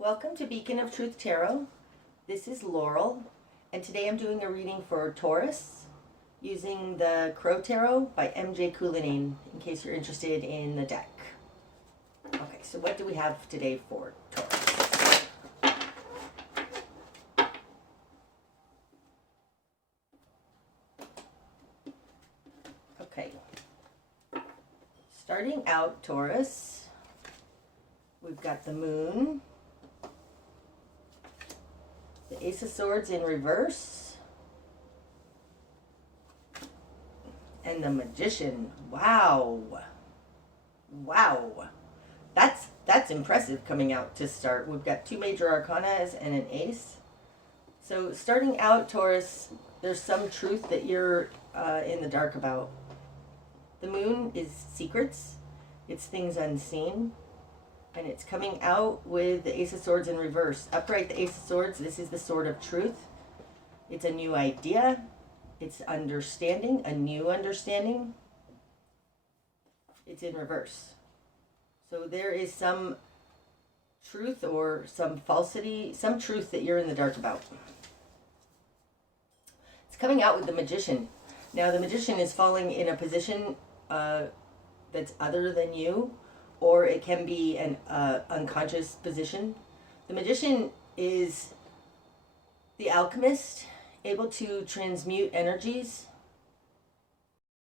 Welcome to Beacon of Truth Tarot. This is Laurel, and today I'm doing a reading for Taurus using the Crow Tarot by MJ Cullinane, in case you're interested in the deck. Okay, so what do we have today for Taurus? Okay, starting out, Taurus, we've got the Moon, the Ace of Swords in reverse, and the Magician. Wow. That's impressive coming out to start. We've got two major arcanas and an ace. So starting out, Taurus, there's some truth that you're in the dark about. The Moon is secrets. It's things unseen. And it's coming out with the Ace of Swords in reverse. Upright, the Ace of Swords, this is the sword of truth. It's a new idea. It's understanding, a new understanding. It's in reverse. So there is some truth or some falsity, some truth that you're in the dark about. It's coming out with the Magician. Now the Magician is falling in a position that's other than you, or it can be an unconscious position. The Magician is the alchemist, able to transmute energies.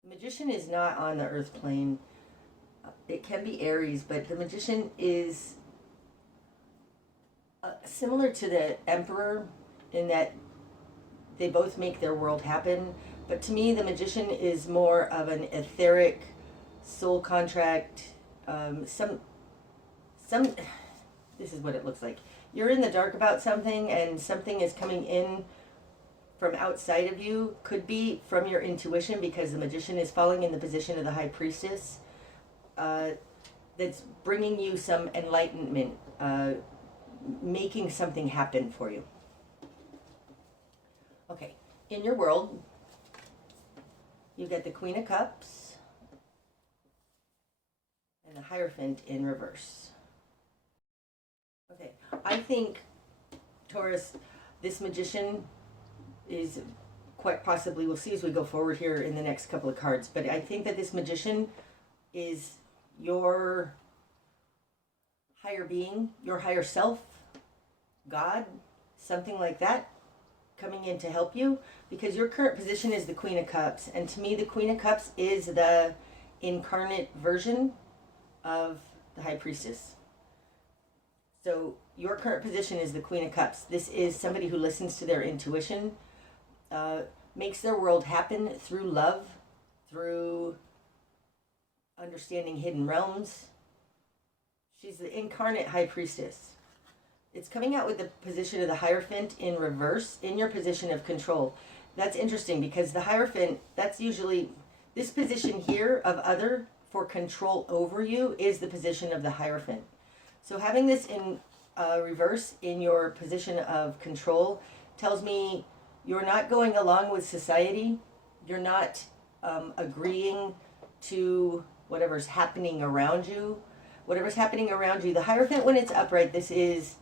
The Magician is not on the earth plane. It can be Aries, but the Magician is similar to the Emperor in that they both make their world happen. But to me, the Magician is more of an etheric soul contract. This is what it looks like. You're in the dark about something, and something is coming in from outside of you. Could be from your intuition, because the Magician is falling in the position of the High Priestess. That's bringing you some enlightenment, making something happen for you. Okay, in your world, you get the Queen of Cups and the Hierophant in reverse. Okay, I think, Taurus, this Magician is quite possibly, we'll see as we go forward here in the next couple of cards, but I think that this Magician is your higher being, your higher self, God, something like that, coming in to help you, because your current position is the Queen of Cups, and to me the Queen of Cups is the incarnate version of the High Priestess. So your current position is the Queen of Cups. This is somebody who listens to their intuition, makes their world happen through love, through understanding hidden realms. She's the incarnate High Priestess. It's coming out with the position of the Hierophant in reverse in your position of control. That's interesting, because the Hierophant, that's usually, this position here of other for control over you is the position of the Hierophant. So having this in reverse in your position of control tells me you're not going along with society. You're not agreeing to whatever's happening around you. Whatever's happening around you. The Hierophant, when it's upright, this is,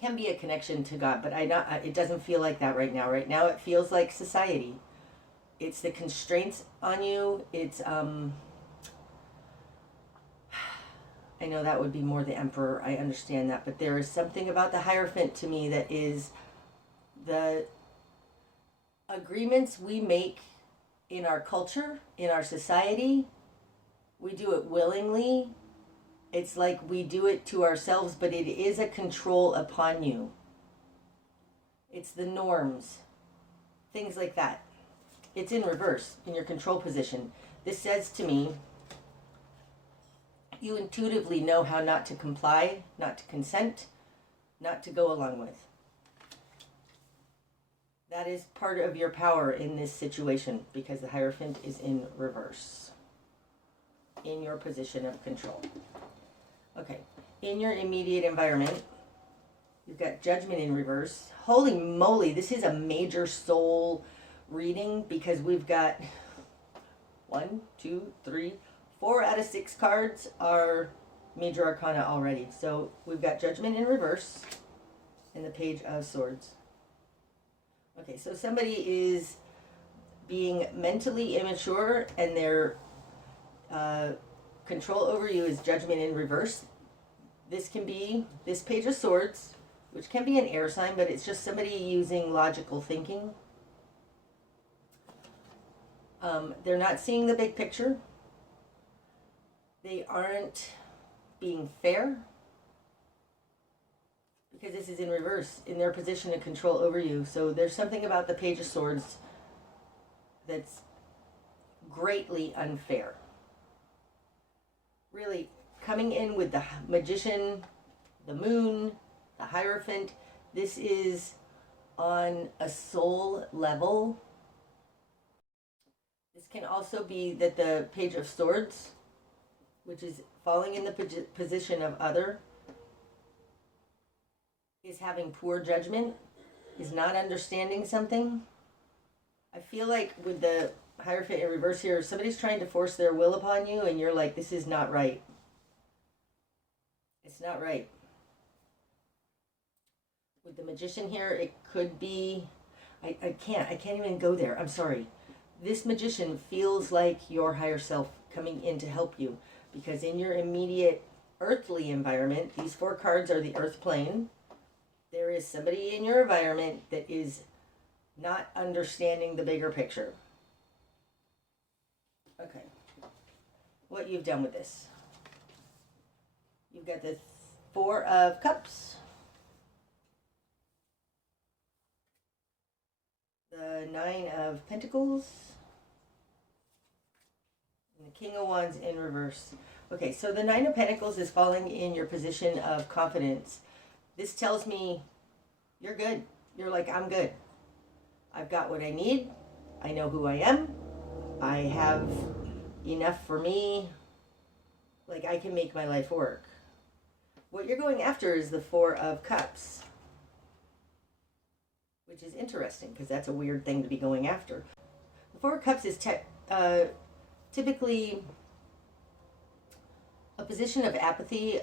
can be a connection to God, but it doesn't feel like that right now. Right now it feels like society. It's the constraints on you. It's, I know that would be more the Emperor. I understand that. But there is something about the Hierophant to me that is the agreements we make in our culture, in our society. We do it willingly. It's like we do it to ourselves, but it is a control upon you. It's the norms. Things like that. It's in reverse, in your control position. This says to me, you intuitively know how not to comply, not to consent, not to go along with. That is part of your power in this situation, because the Hierophant is in reverse, in your position of control. Okay, in your immediate environment, you've got Judgment in reverse. Holy moly, this is a major soul reading, because we've got 1, 2, 3, 4 out of 6 cards are major arcana already. So we've got Judgment in reverse and the Page of Swords. Okay, so somebody is being mentally immature, and their control over you is Judgment in reverse. This can be this Page of Swords, which can be an air sign, but it's just somebody using logical thinking. They're not seeing the big picture. They aren't being fair, because this is in reverse, in their position of control over you. So there's something about the Page of Swords that's greatly unfair. Really coming in with the Magician, the Moon, the Hierophant. This is on a soul level. This can also be that the Page of Swords, which is falling in the position of other, is having poor judgment, is not understanding something. I feel like with the Hierophant in reverse here, somebody's trying to force their will upon you, and you're like, this is not right. It's not right. With the Magician here, it could be, I can't even go there. I'm sorry. This Magician feels like your higher self coming in to help you, because in your immediate earthly environment, these 4 cards are the earth plane. There is somebody in your environment that is not understanding the bigger picture. Okay. What you've done with this. You've got the 4 of Cups. The 9 of Pentacles. And the King of Wands in reverse. Okay, so the 9 of Pentacles is falling in your position of confidence. This tells me you're good. You're like, I'm good. I've got what I need. I know who I am. I have enough for me. Like, I can make my life work. What you're going after is the 4 of Cups, which is interesting because that's a weird thing to be going after. The 4 of Cups is typically a position of apathy,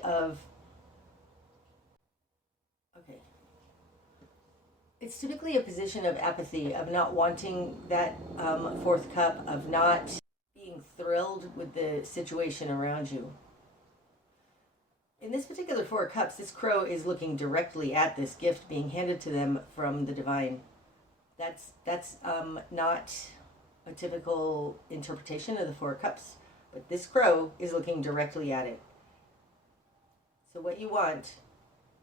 it's typically a position of apathy, of not wanting that 4th cup, of not being thrilled with the situation around you. In this particular 4 of Cups, this crow is looking directly at this gift being handed to them from the divine. That's not a typical interpretation of the 4 of Cups, but this crow is looking directly at it. So what you want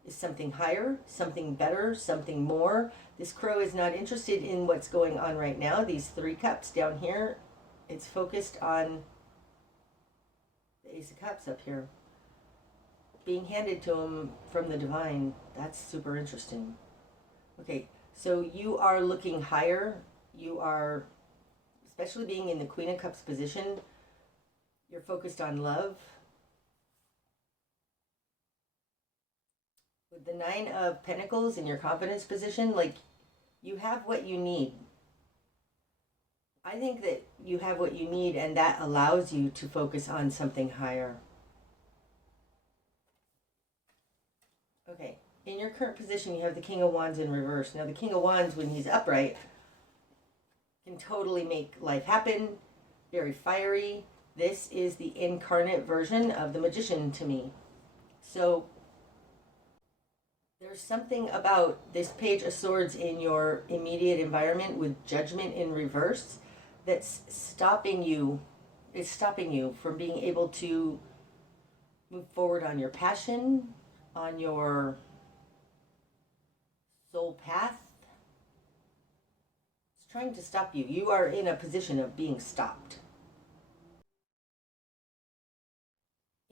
is something higher, something better, something more. This crow is not interested in what's going on right now. These 3 cups down here, it's focused on the Ace of Cups up here. Being handed to him from the divine, that's super interesting. Okay, so you are looking higher. You are, especially being in the Queen of Cups position, you're focused on love. With the 9 of Pentacles in your confidence position, like, you have what you need. I think that you have what you need, and that allows you to focus on something higher. Okay, in your current position, you have the King of Wands in reverse. Now, the King of Wands, when he's upright, can totally make life happen, very fiery. This is the incarnate version of the Magician to me. So there's something about this Page of Swords in your immediate environment with Judgment in reverse that's stopping you. It's stopping you from being able to move forward on your passion, on your soul path. It's trying to stop you. You are in a position of being stopped.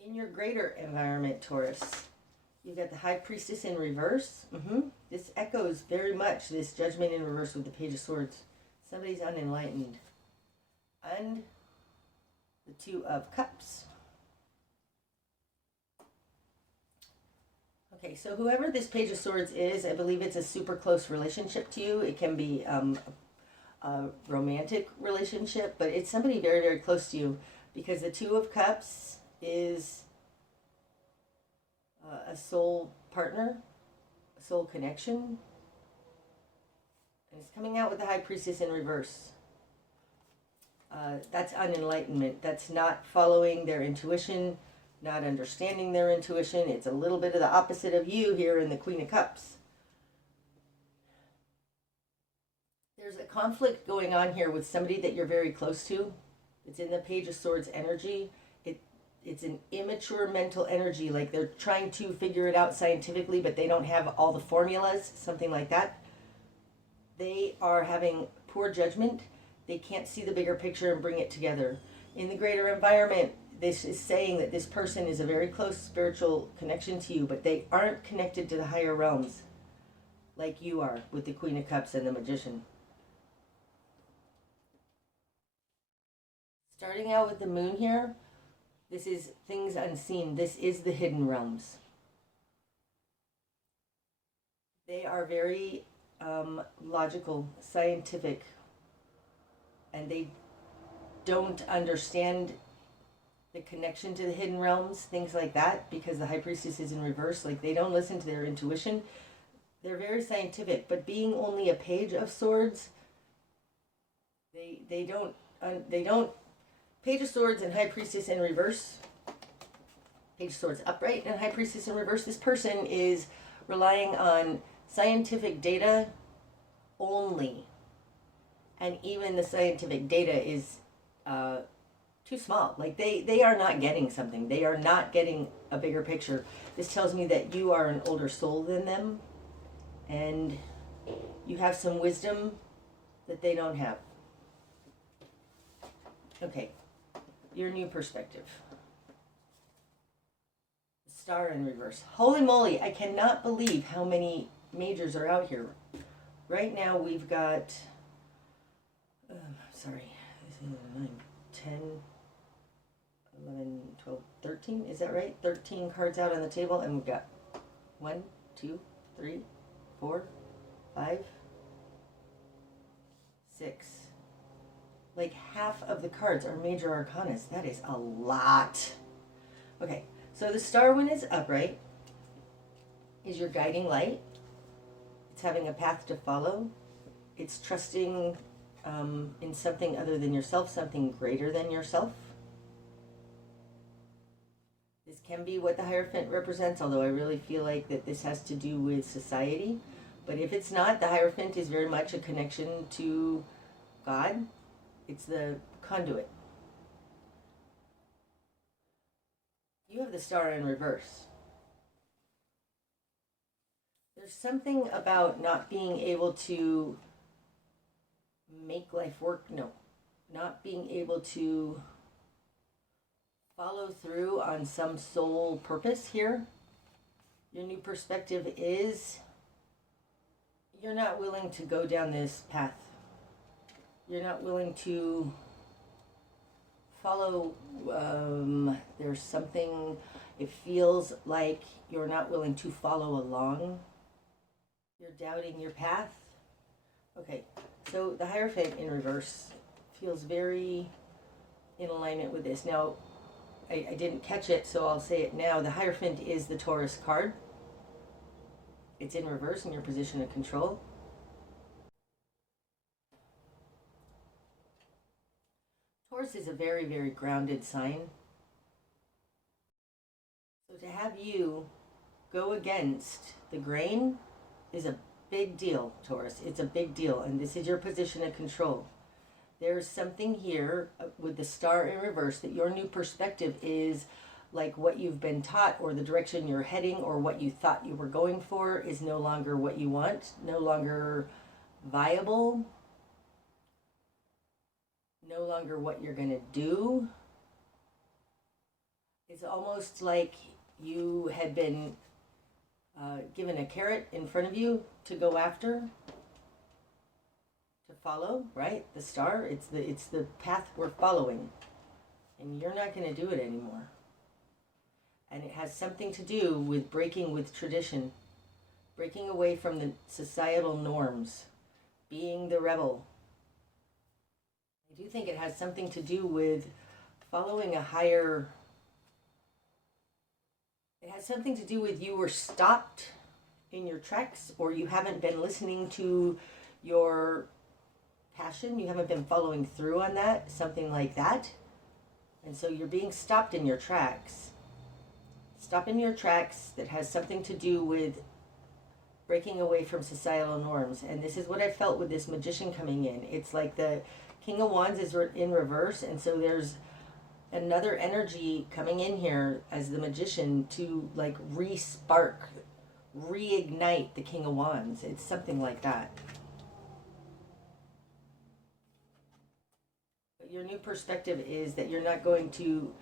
In your greater environment, Taurus, you've got the High Priestess in reverse. This echoes very much this Judgment in reverse with the Page of Swords. Somebody's unenlightened. And the 2 of Cups. Okay, so whoever this Page of Swords is, I believe it's a super close relationship to you. It can be a romantic relationship, but it's somebody very, very close to you, because the 2 of Cups is a soul partner, a soul connection. And it's coming out with the High Priestess in reverse. That's unenlightenment. That's not following their intuition, not understanding their intuition. It's a little bit of the opposite of you here in the Queen of Cups. There's a conflict going on here with somebody that you're very close to. It's in the Page of Swords energy. It's an immature mental energy, like they're trying to figure it out scientifically, but they don't have all the formulas, something like that. They are having poor judgment. They can't see the bigger picture and bring it together. In the greater environment, this is saying that this person is a very close spiritual connection to you, but they aren't connected to the higher realms like you are with the Queen of Cups and the Magician. Starting out with the Moon here, this is things unseen. This is the hidden realms. They are very logical, scientific, and they don't understand the connection to the hidden realms, things like that, because the High Priestess is in reverse. Like, they don't listen to their intuition. They're very scientific, but being only a Page of Swords, they don't Page of Swords and High Priestess in reverse. Page of Swords upright and High Priestess in reverse. This person is relying on scientific data only. And even the scientific data is too small. Like, they are not getting something. They are not getting a bigger picture. This tells me that you are an older soul than them. And you have some wisdom that they don't have. Okay. Your new perspective. Star in reverse. Holy moly, I cannot believe how many majors are out here. Right now we've got, sorry, 9, 10, 11, 12, 13, is that right? 13 cards out on the table, and we've got 1, 2, 3, 4, 5, 6. Like half of the cards are major arcanas. That is a lot. Okay, so the star, when it's upright, is your guiding light. It's having a path to follow. It's trusting in something other than yourself, something greater than yourself. This can be what the Hierophant represents, although I really feel like that this has to do with society. But if it's not, the Hierophant is very much a connection to God. It's the conduit. You have the star in reverse. There's something about not being able to make life work. No, not being able to follow through on some soul purpose here. Your new perspective is you're not willing to go down this path. You're not willing to follow, there's something, it feels like you're not willing to follow along. You're doubting your path. Okay, so the Hierophant in reverse feels very in alignment with this. Now, I didn't catch it, so I'll say it now. The Hierophant is the Taurus card. It's in reverse in your position of control. Taurus is a very, very grounded sign. So to have you go against the grain is a big deal, Taurus. It's a big deal, and this is your position of control. There's something here with the star in reverse that your new perspective is like what you've been taught, or the direction you're heading, or what you thought you were going for is no longer what you want, no longer viable. No longer what you're going to do. It's almost like you had been given a carrot in front of you to go after, to follow, right? The star, it's the path we're following, and you're not going to do it anymore. And it has something to do with breaking with tradition, breaking away from the societal norms, being the rebel. I do think it has something to do with following a higher It has something to do with you were stopped in your tracks, or you haven't been listening to your passion, you haven't been following through on that, something like that. And so you're being stopped in your tracks. Stop in your tracks that has something to do with breaking away from societal norms. And this is what I felt with this magician coming in. It's like the King of Wands is in reverse, and so there's another energy coming in here as the magician to like re-spark, reignite the King of Wands. It's something like that. But your new perspective is that you're not going to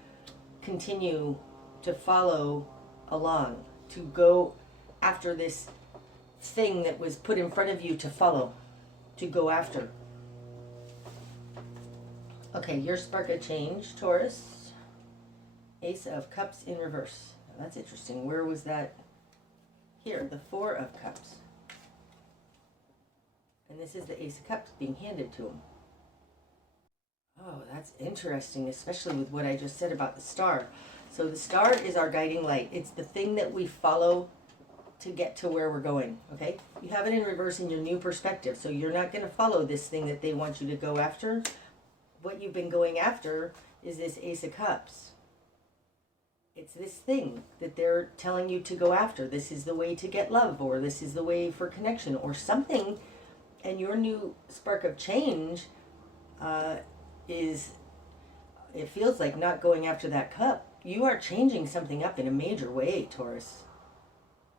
continue to follow along, to go after this thing that was put in front of you to follow, to go after. Okay, your spark of change, Taurus. Ace of Cups in reverse. Now that's interesting. Where was that? Here, the Four of Cups. And this is the Ace of Cups being handed to him. Oh, that's interesting, especially with what I just said about the star. So the star is our guiding light. It's the thing that we follow to get to where we're going, okay? You have it in reverse in your new perspective, so you're not going to follow this thing that they want you to go after. What you've been going after is this Ace of Cups. It's this thing that they're telling you to go after. This is the way to get love, or this is the way for connection, or something. And your new spark of change is, it feels like not going after that cup. You are changing something up in a major way, Taurus.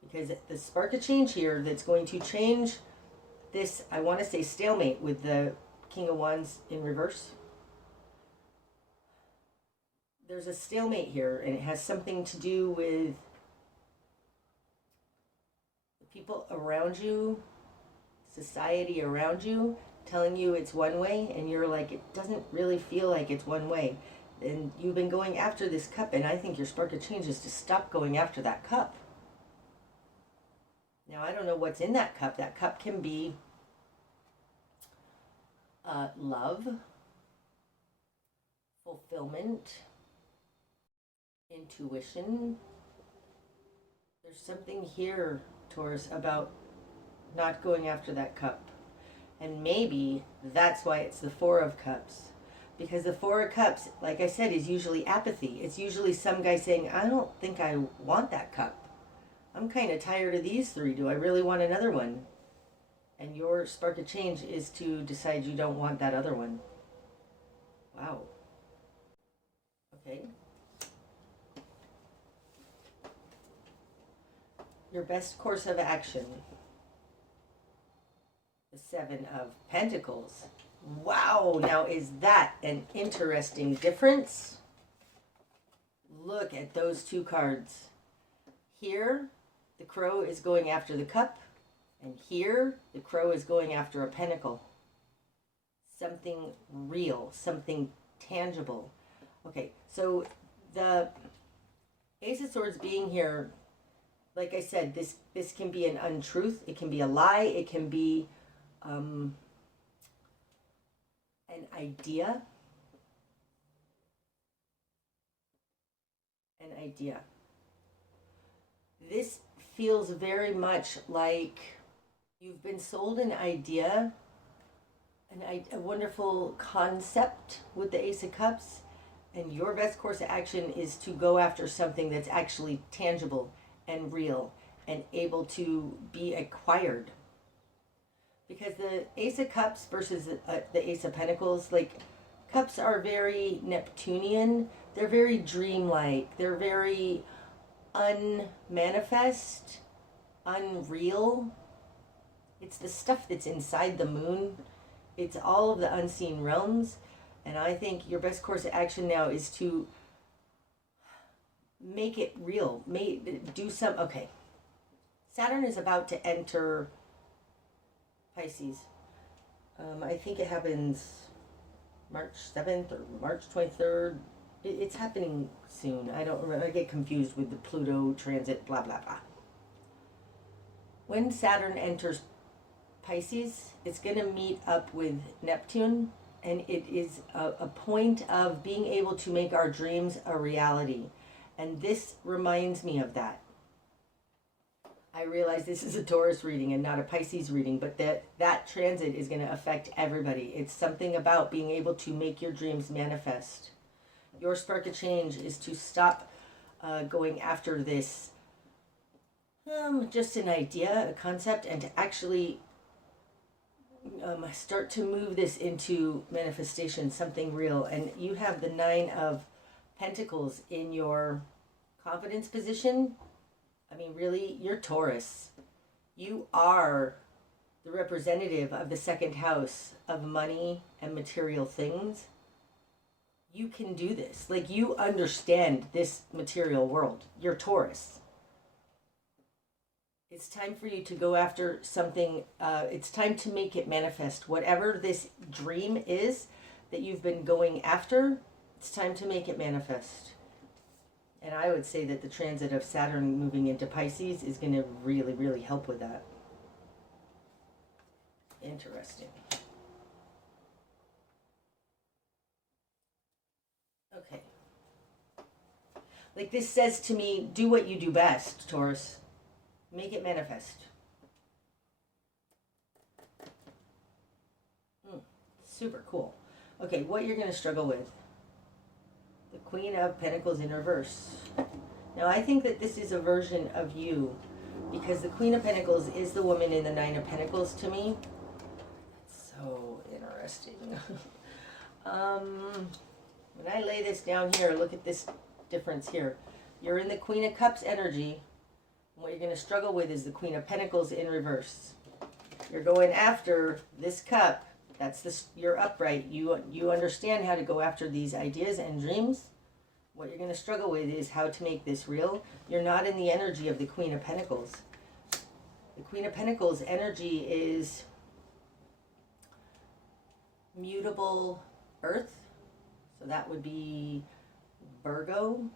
Because the spark of change here that's going to change this, I want to say stalemate with the King of Wands in reverse. There's a stalemate here, and it has something to do with the people around you, society around you, telling you it's one way, and you're like, it doesn't really feel like it's one way. And you've been going after this cup, and I think your spark of change is to stop going after that cup. Now, I don't know what's in that cup. That cup can be love, fulfillment, intuition. There's something here, Taurus, about not going after that cup. And maybe that's why it's the Four of Cups. Because the Four of Cups, like I said, is usually apathy. It's usually some guy saying, I don't think I want that cup. I'm kind of tired of these three. Do I really want another one? And your spark of change is to decide you don't want that other one. Wow. Okay. Your best course of action. The Seven of Pentacles. Wow. Now, is that an interesting difference? Look at those two cards. Here, the Crow is going after the cup, and here, the Crow is going after a pentacle. Something real, something tangible. Okay, so the Ace of Swords being here, like I said, this can be an untruth, it can be a lie, it can be an idea. An idea. This feels very much like you've been sold an idea, a wonderful concept with the Ace of Cups, and your best course of action is to go after something that's actually tangible and real and able to be acquired. Because the Ace of Cups versus the Ace of Pentacles, like, cups are very Neptunian, they're very dreamlike, they're very unmanifest, unreal. It's the stuff that's inside the moon. It's all of the unseen realms. And I think your best course of action now is to make it real. Do some, okay. Saturn is about to enter Pisces. I think it happens March 7th or March 23rd. It's happening soon. I don't remember. I get confused with the Pluto transit, blah, blah, blah. When Saturn enters Pisces, it's going to meet up with Neptune, and it is a point of being able to make our dreams a reality. And this reminds me of that. I realize this is a Taurus reading and not a Pisces reading, but that transit is going to affect everybody. It's something about being able to make your dreams manifest. Your spark of change is to stop going after this, just an idea, a concept, and to actually start to move this into manifestation, something real. And you have the 9 of Pentacles in your confidence position. I mean, really, you're Taurus. You are the representative of the second house of money and material things. You can do this. Like, you understand this material world. You're Taurus. It's time for you to go after something. It's time to make it manifest. Whatever this dream is that you've been going after, it's time to make it manifest. And I would say that the transit of Saturn moving into Pisces is going to really, really help with that. Interesting. Okay. Like, this says to me, do what you do best, Taurus. Make it manifest. Super cool. Okay, what you're going to struggle with. The Queen of Pentacles in reverse. Now, I think that this is a version of you, because the Queen of Pentacles is the woman in the 9 of Pentacles to me. So interesting. When I lay this down here, look at this difference here. You're in the Queen of Cups energy. What you're going to struggle with is the Queen of Pentacles in reverse. You're going after this cup. That's this. You're upright. You understand how to go after these ideas and dreams. What you're going to struggle with is how to make this real. You're not in the energy of the Queen of Pentacles. The Queen of Pentacles energy is mutable earth. So that would be Virgo.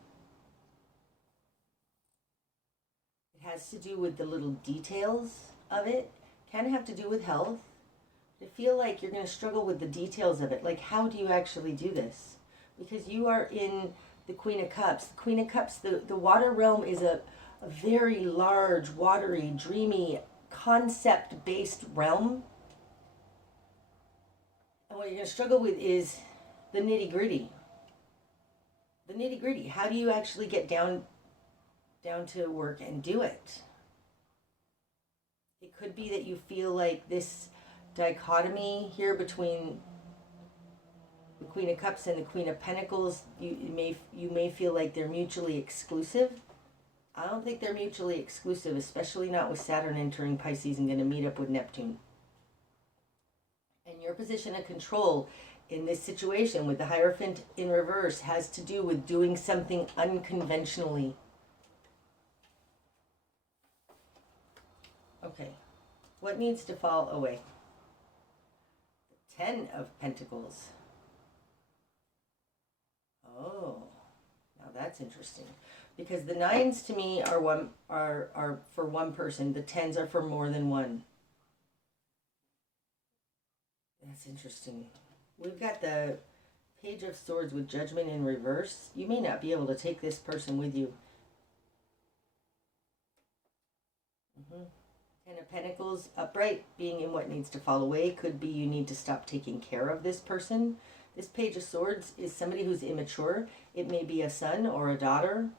It has to do with the little details of it. Can have to do with health. I feel like you're going to struggle with the details of it. Like, how do you actually do this? Because you are in the Queen of Cups. The Queen of Cups, the water realm is a very large, watery, dreamy, concept-based realm. And what you're going to struggle with is the nitty-gritty. The nitty-gritty. How do you actually get down to work and do it? It could be that you feel like this dichotomy here between the Queen of Cups and the Queen of Pentacles, you may feel like they're mutually exclusive. I don't think they're mutually exclusive, especially not with Saturn entering Pisces and going to meet up with Neptune. And your position of control in this situation with the Hierophant in reverse has to do with doing something unconventionally. Okay, what needs to fall away? 10 of Pentacles. Oh, now that's interesting. Because the 9s to me are for one person. The 10s are for more than one. That's interesting. We've got the Page of Swords with Judgment in reverse. You may not be able to take this person with you. 10 of Pentacles upright, being in what needs to fall away. Could be you need to stop taking care of this person. This Page of Swords is somebody who's immature. It may be a son or a daughter,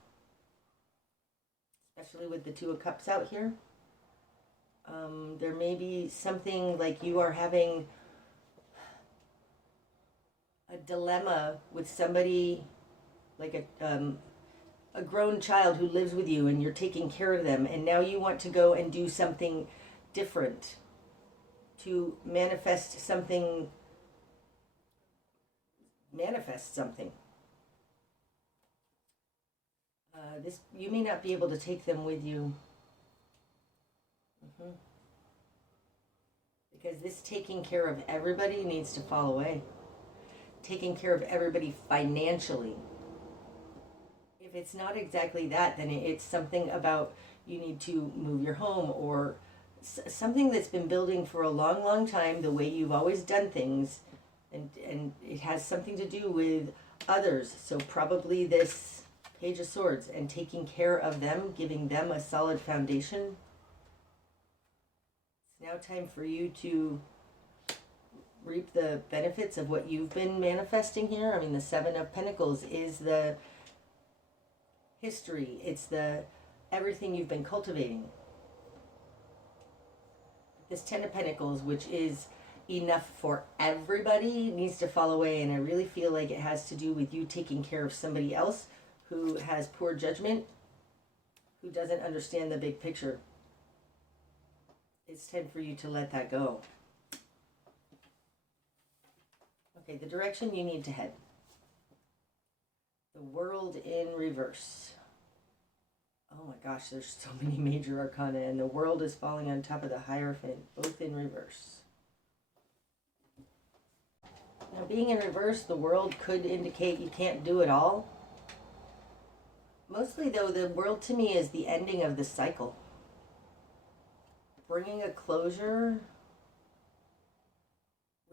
especially with the Two of Cups out here. There may be something like you are having a dilemma with somebody, like a grown child who lives with you and you're taking care of them, and now you want to go and do something different to manifest something. This, you may not be able to take them with you. Because this taking care of everybody needs to fall away. Taking care of everybody financially. If it's not exactly that, then it's something about you need to move your home, or something that's been building for a long, long time, the way you've always done things, and it has something to do with others. So probably this Page of Swords and taking care of them, giving them a solid foundation. It's now time for you to reap the benefits of what you've been manifesting here. I mean, the Seven of Pentacles is the history. It's the everything you've been cultivating. This Ten of Pentacles, which is enough for everybody, needs to fall away. And I really feel like it has to do with you taking care of somebody else who has poor judgment, who doesn't understand the big picture. It's time for you to let that go. Okay, the direction you need to head. The World in reverse. Oh my gosh, there's so many major arcana, and the World is falling on top of the Hierophant, both in reverse. Now, being in reverse, the World could indicate you can't do it all. Mostly, though, the World to me is the ending of the cycle. Bringing a closure,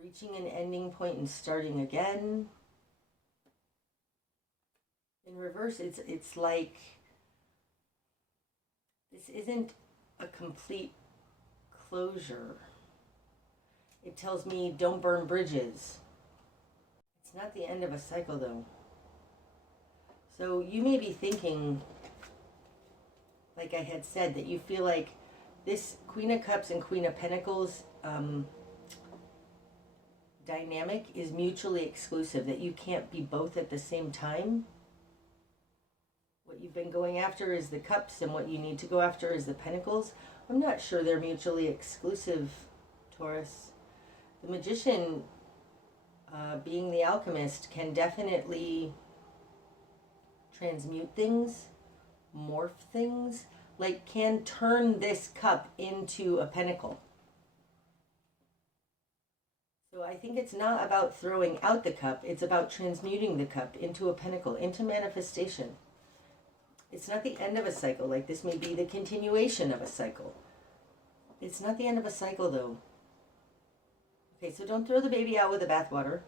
reaching an ending point and starting again. In reverse, it's like this isn't a complete closure. It tells me don't burn bridges. It's not the end of a cycle, though. So you may be thinking, like I had said, that you feel like this Queen of Cups and Queen of Pentacles dynamic is mutually exclusive, that you can't be both at the same time. What you've been going after is the Cups, and what you need to go after is the Pentacles. I'm not sure they're mutually exclusive, Taurus. The Magician, being the alchemist, can definitely transmute things, morph things, like can turn this cup into a pentacle. So I think it's not about throwing out the cup, it's about transmuting the cup into a pentacle, into manifestation. It's not the end of a cycle, like this may be the continuation of a cycle. It's not the end of a cycle, though. Okay, so don't throw the baby out with the bathwater.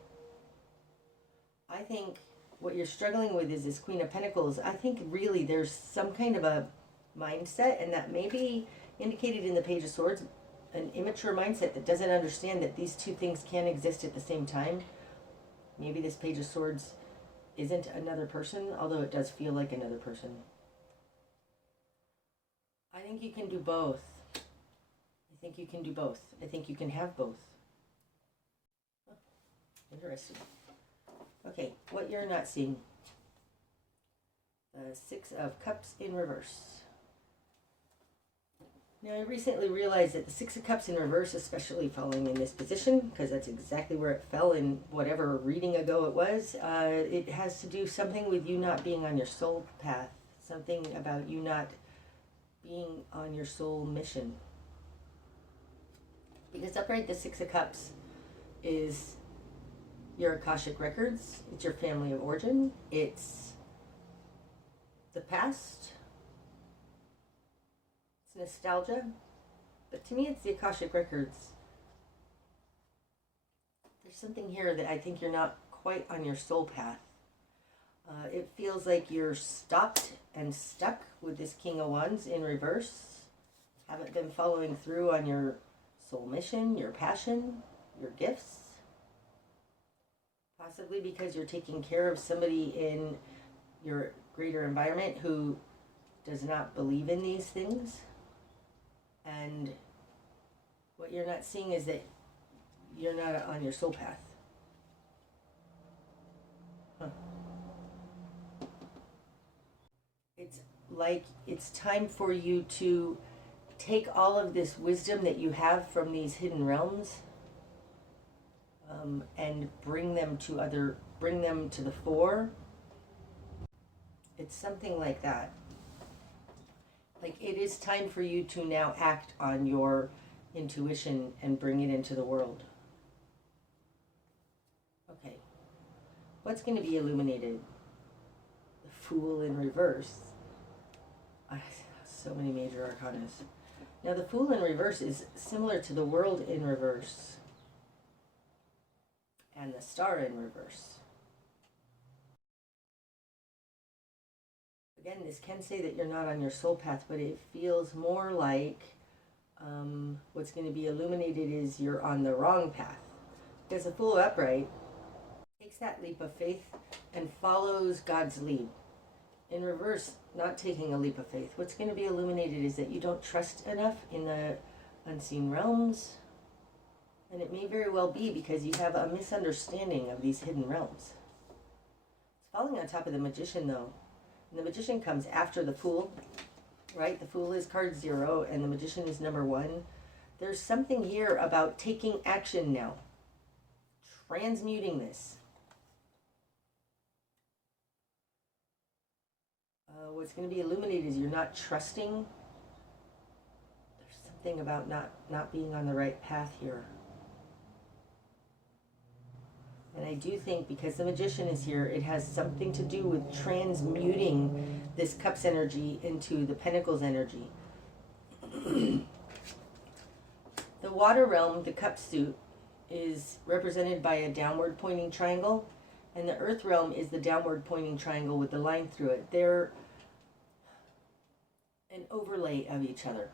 I think what you're struggling with is this Queen of Pentacles. I think really there's some kind of a mindset, and that may be indicated in the Page of Swords, an immature mindset that doesn't understand that these two things can exist at the same time. Maybe this Page of Swords isn't another person, although it does feel like another person. I think you can do both. I think you can do both. I think you can have both. Oh, interesting. Okay, what you're not seeing. The Six of Cups in reverse. Now, I recently realized that the Six of Cups in reverse, especially falling in this position, because that's exactly where it fell in whatever reading ago it was, it has to do something with you not being on your soul path, something about you not being on your soul mission. Because upright, the Six of Cups is your Akashic records, it's your family of origin, it's the past, it's nostalgia, but to me it's the Akashic records. There's something here that I think you're not quite on your soul path. It feels like you're stopped and stuck with this King of Wands in reverse. Haven't been following through on your soul mission, your passion, your gifts. Possibly because you're taking care of somebody in your greater environment who does not believe in these things. And what you're not seeing is that you're not on your soul path. Huh. It's like it's time for you to take all of this wisdom that you have from these hidden realms and bring them to the fore. It's something like that. Like it is time for you to now act on your intuition and bring it into the world. Okay. What's going to be illuminated? The Fool in reverse. So many major arcanas. Now the Fool in reverse is similar to the World in reverse and the Star in reverse. Again, this can say that you're not on your soul path, but it feels more like what's going to be illuminated is you're on the wrong path. Because a Fool upright takes that leap of faith and follows God's lead. In reverse, not taking a leap of faith. What's going to be illuminated is that you don't trust enough in the unseen realms. And it may very well be because you have a misunderstanding of these hidden realms. It's falling on top of the Magician, though. And the Magician comes after the Fool, right? The Fool is card 0 and the Magician is number 1. There's something here about taking action now. Transmuting this. What's going to be illuminated is you're not trusting. There's something about not being on the right path here. And I do think because the Magician is here, it has something to do with transmuting this Cups energy into the Pentacles energy. The water realm, the Cup suit, is represented by a downward pointing triangle, and the earth realm is the downward pointing triangle with the line through it. They're an overlay of each other.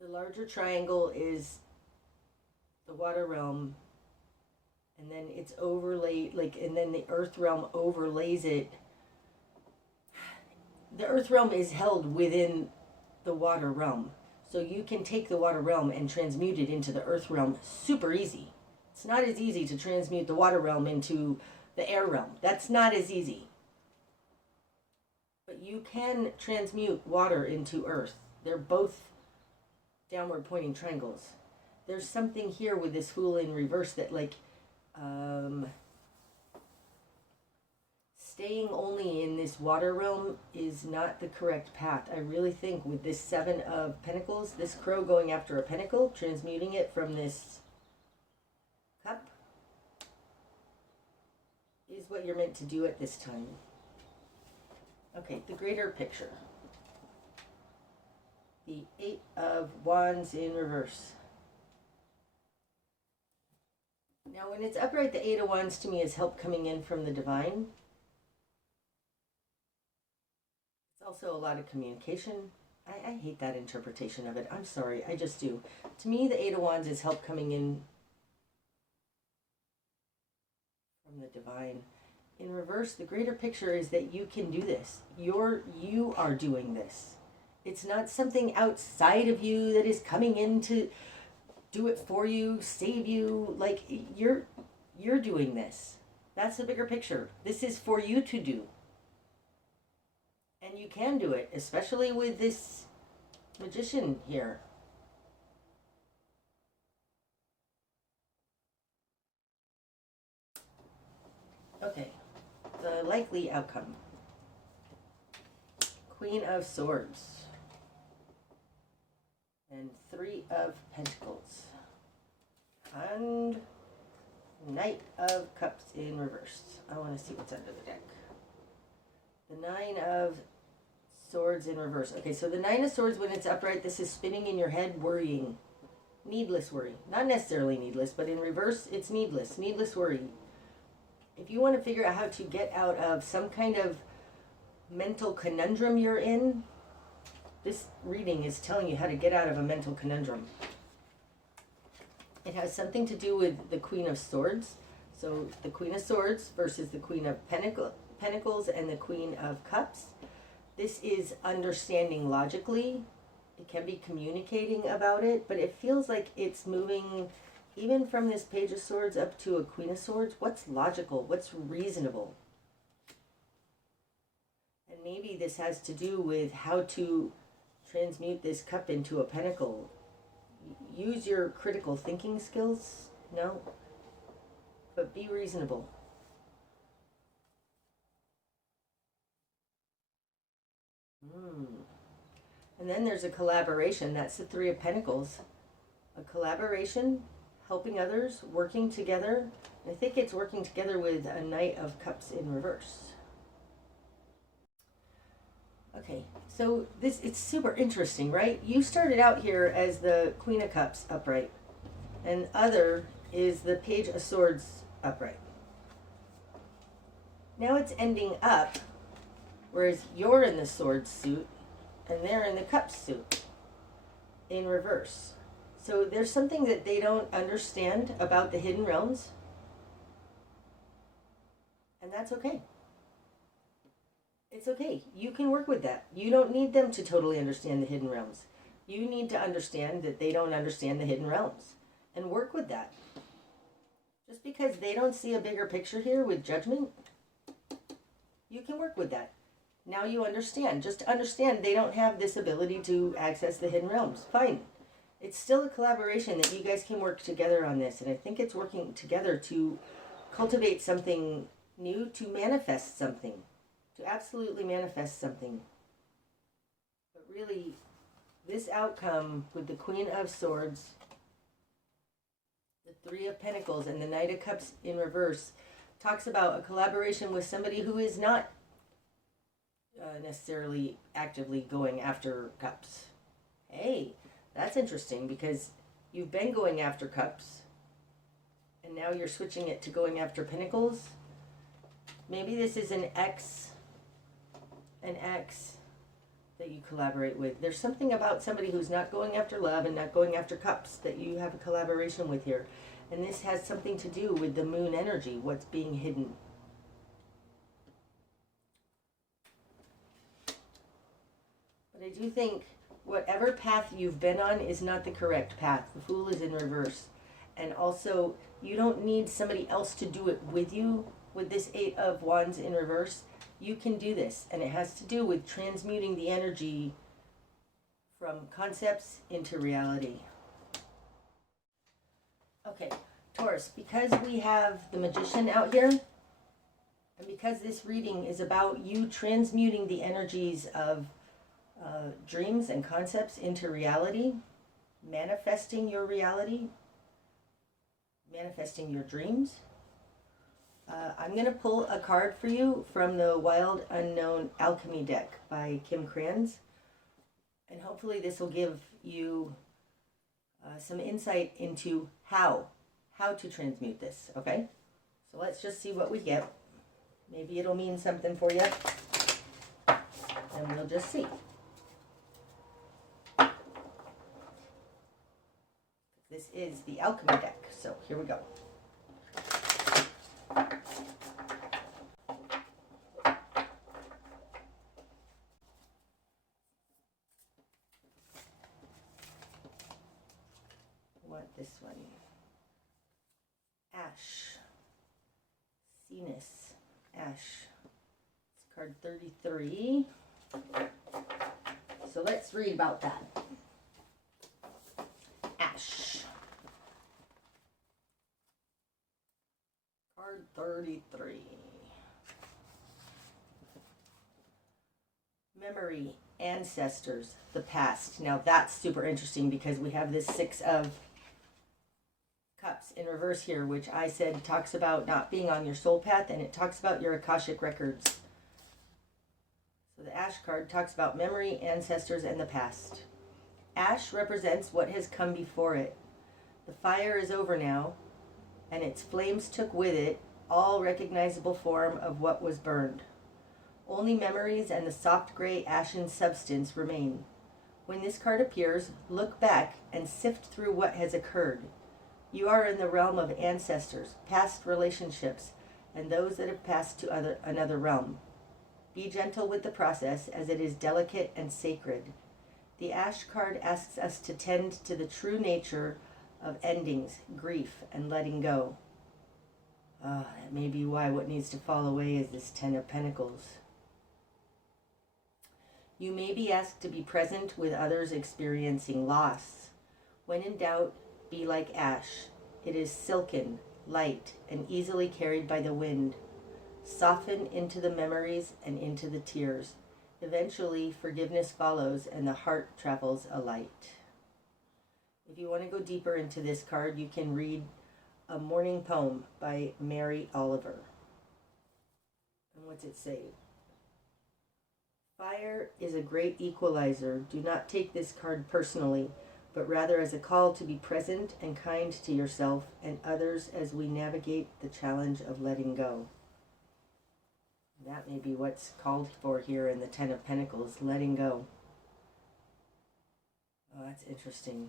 The larger triangle is the water realm, and then it's overlaid, and then the earth realm overlays it. The earth realm is held within the water realm. So you can take the water realm and transmute it into the earth realm super easy. It's not as easy to transmute the water realm into the air realm. That's not as easy. But you can transmute water into earth. They're both downward pointing triangles. There's something here with this Fool in reverse that staying only in this water realm is not the correct path. I really think with this 7 of Pentacles, this crow going after a pentacle, transmuting it from this cup, is what you're meant to do at this time. Okay, the greater picture. The 8 of Wands in reverse. Now when it's upright, the 8 of Wands to me is help coming in from the divine. Also a lot of communication. I hate that interpretation of it. I'm sorry, I just do. To me, the 8 of Wands is help coming in from the divine. In reverse, the greater picture is that you can do this. You are doing this. It's not something outside of you that is coming in to do it for you, save you. Like you're doing this. That's the bigger picture. This is for you to do. And you can do it, especially with this Magician here. Okay, the likely outcome. Queen of Swords. And 3 of Pentacles. And Knight of Cups in reverse. I want to see what's under the deck. The 9 of Swords in reverse. Okay, so the 9 of Swords, when it's upright, this is spinning in your head, worrying. Needless worry. Not necessarily needless, but in reverse, it's needless. Needless worry. If you want to figure out how to get out of some kind of mental conundrum you're in, this reading is telling you how to get out of a mental conundrum. It has something to do with the Queen of Swords. So the Queen of Swords versus the Queen of Pentacles and the Queen of Cups. This is understanding logically. It can be communicating about it, but it feels like it's moving even from this Page of Swords up to a Queen of Swords. What's logical? What's reasonable? And maybe this has to do with how to transmute this cup into a pentacle. Use your critical thinking skills. No. But be reasonable. And then there's a collaboration. That's the 3 of Pentacles. A collaboration, helping others, working together. I think it's working together with a Knight of Cups in reverse. Okay, so it's super interesting, right? You started out here as the Queen of Cups upright, and other is the Page of Swords upright. Now it's ending up, whereas you're in the Swords suit and they're in the Cups suit in reverse. So there's something that they don't understand about the hidden realms, and that's okay. It's okay. You can work with that. You don't need them to totally understand the hidden realms. You need to understand that they don't understand the hidden realms and work with that. Just because they don't see a bigger picture here with judgment, you can work with that. Now you understand. Just understand they don't have this ability to access the hidden realms. Fine. It's still a collaboration that you guys can work together on this. And I think it's working together to cultivate something new, to manifest something. To absolutely manifest something. But really, this outcome with the Queen of Swords, the Three of Pentacles, and the Knight of Cups in reverse talks about a collaboration with somebody who is not necessarily actively going after cups. Hey, that's interesting because you've been going after cups and now you're switching it to going after pentacles. Maybe this is an ex that you collaborate with. There's something about somebody who's not going after love and not going after cups that you have a collaboration with here. And this has something to do with the moon energy, what's being hidden. But I do think whatever path you've been on is not the correct path. The Fool is in reverse. And also, you don't need somebody else to do it with you with this Eight of Wands in reverse. You can do this, and it has to do with transmuting the energy from concepts into reality. Okay, Taurus, because we have the Magician out here, and because this reading is about you transmuting the energies of dreams and concepts into reality, manifesting your reality, manifesting your dreams, I'm going to pull a card for you from the Wild Unknown Alchemy deck by Kim Kranz. And hopefully this will give you some insight into how to transmute this, okay? So let's just see what we get. Maybe it'll mean something for you. And we'll just see. This is the Alchemy deck, so here we go. This one, Ash, Venus, Ash, it's card 33, so let's read about that. Ash, card 33, memory, ancestors, the past. Now that's super interesting because we have this Six of Cups in reverse here, which I said talks about not being on your soul path, and it talks about your Akashic records. So the Ash card talks about memory, ancestors, and the past. Ash represents what has come before it. The fire is over now, and its flames took with it all recognizable form of what was burned. Only memories and the soft gray ashen substance remain. When this card appears, look back and sift through what has occurred. You are in the realm of ancestors, past relationships, and those that have passed to another realm. Be gentle with the process, as it is delicate and sacred. The Ash card asks us to tend to the true nature of endings, grief, and letting go. That may be why what needs to fall away is this Ten of Pentacles. You may be asked to be present with others experiencing loss. When in doubt, be like ash. It is silken, light, and easily carried by the wind. Soften into the memories and into the tears. Eventually, forgiveness follows and the heart travels alight. If you want to go deeper into this card, you can read A Morning Poem by Mary Oliver. And what's it say? Fire is a great equalizer. Do not take this card personally, but rather as a call to be present and kind to yourself and others as we navigate the challenge of letting go. That may be what's called for here in the Ten of Pentacles, letting go. Oh, that's interesting.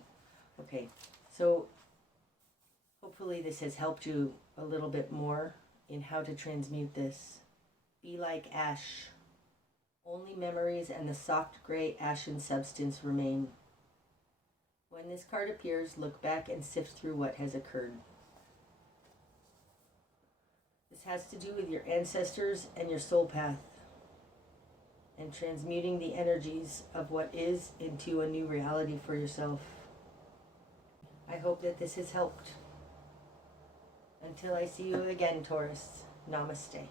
Okay, so hopefully this has helped you a little bit more in how to transmute this. Be like ash. Only memories and the soft gray ashen substance remain. When this card appears, look back and sift through what has occurred. This has to do with your ancestors and your soul path, and transmuting the energies of what is into a new reality for yourself. I hope that this has helped. Until I see you again, Taurus, namaste.